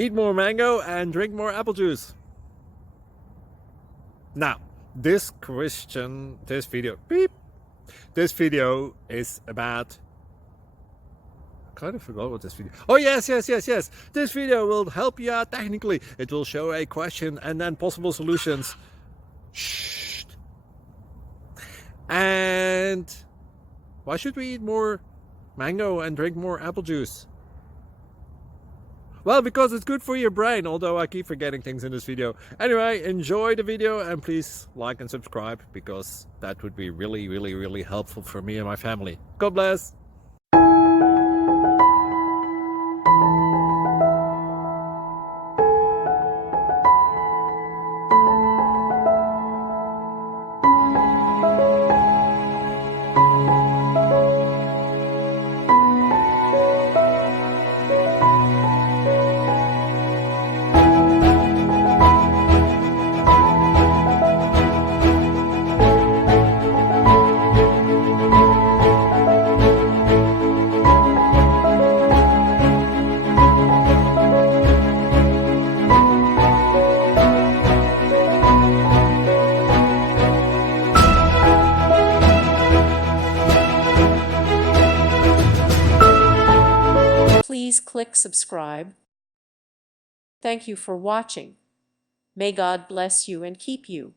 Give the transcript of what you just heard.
eat more mango and drink more apple juice. Now, this video is about, I kind of forgot what this video. Oh yes. This video will help you out technically. It will show a question and then possible solutions. Shh. And why should we eat more mango and drink more apple juice? Well, because it's good for your brain, although I keep forgetting things in this video. Anyway, enjoy the video and please like and subscribe, because that would be really helpful for me and my family. God bless! Please click subscribe. Thank you for watching. May God bless you and keep you.